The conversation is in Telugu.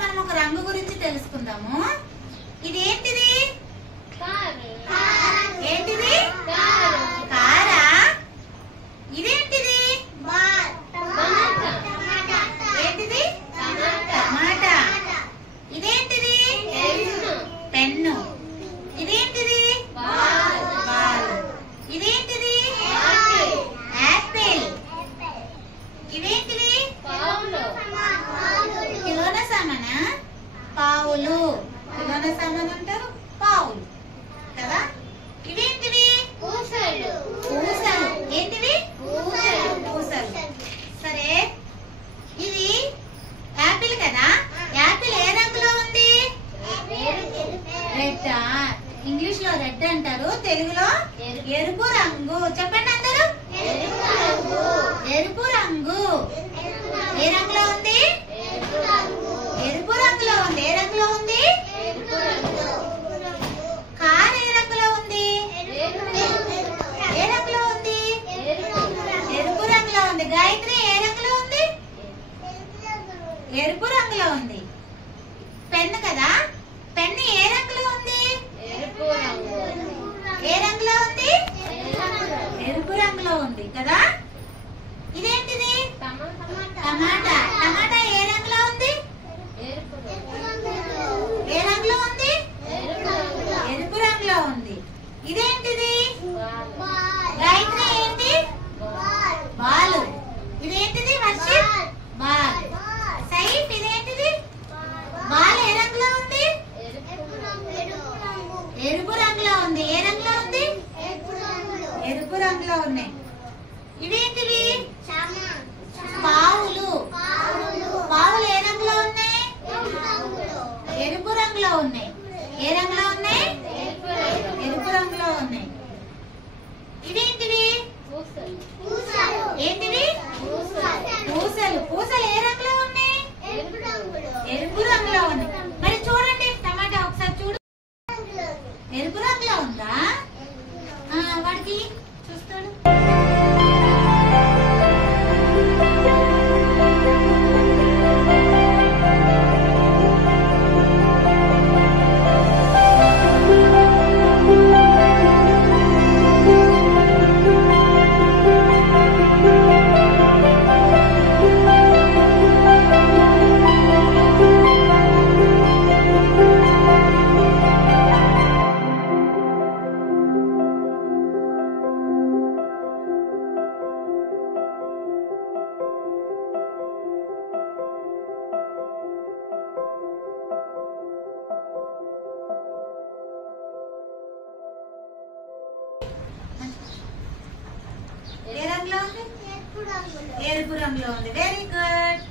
మనం ఒక రంగు గురించి తెలుసుకుందాము. ఇది ఏంటిది? ఏంటిది? కారా? ఇదేంటిది? ఏంటిది? టమాటా. ఇదేంటిది? పెన్ను. ఇదేంటిది? బాల్. ఇదేంటిది? యాపిల్. ఇవేంటివి? కిలోన సామానా? పావులు. కిలోన సామాన్ అంటారు పావులు కదా. ఇవేంటివి? పూసలు. ఏంటివి? పూసలు. సరే, ఇది యాపిల్ కదా. యాపిల్ ఏ రంగులో ఉంది? రెడ్. ఇంగ్లీష్ లో రెడ్ అంటారు, తెలుగులో ఎరుపు రంగు. చెప్పండి అందరూ. ఎరుపు రంగు. ఏ రంగులో ఉంది? ఎరుపు రంగులో ఉంది. ఏ రంగులో ఉంది? కార్ ఏ రంగులో ఉంది? ఏ రంగులో ఉంది? ఎరుపు రంగులో ఉంది. గాయత్రి ఏ రంగులో ఉంది? ఎరుపు రంగులో ఉంది. పెన్ను కదా. పెన్ను ఏ రంగులో ఉంది? ఏ రంగులో ఉంది? ఎరుపు రంగులో ఉంది కదా. ఇదేంటిది? టమాటా. టమాటా ఏ రంగులో ఉంది? ఏ రంగులో ఉంది? ఎరుపు రంగులో ఉంది. ఇదేంటిది? గాయత్రి ఏంటి? బాలు. ఇదేంటిది? వర్షిత్? బాల్. సైఫ్ ఇదేంటిది? బాల్ ఏ రంగులో ఉంది? ఎరుపు రంగులో ఉంది. ఏ రంగులో ఉంది? ఎరుపు రంగులో ఉన్నాయి. ఇవేంటివి? పావులు. పావులు ఏ రంగులో ఉన్నాయి? ఎరుపు రంగులో ఉన్నాయి. ఏ రంగులో ఉన్నాయి? ఎరుపు రంగులో ఉన్నాయి. ఇవేంటివి? ఏంటివి? పూసలు. పూసలు ఏ రంగులో ఉన్నాయి? ఎరుపు రంగులో ఉన్నాయి. మరి చూడండి టమాటా ఒకసారి చూడు. ఎరుపు రంగులో ఉందా? వాడికి చూస్తాడు. ఏ రంగులో ఉంది? ఎరుపు రంగులో ఉంది. Very good.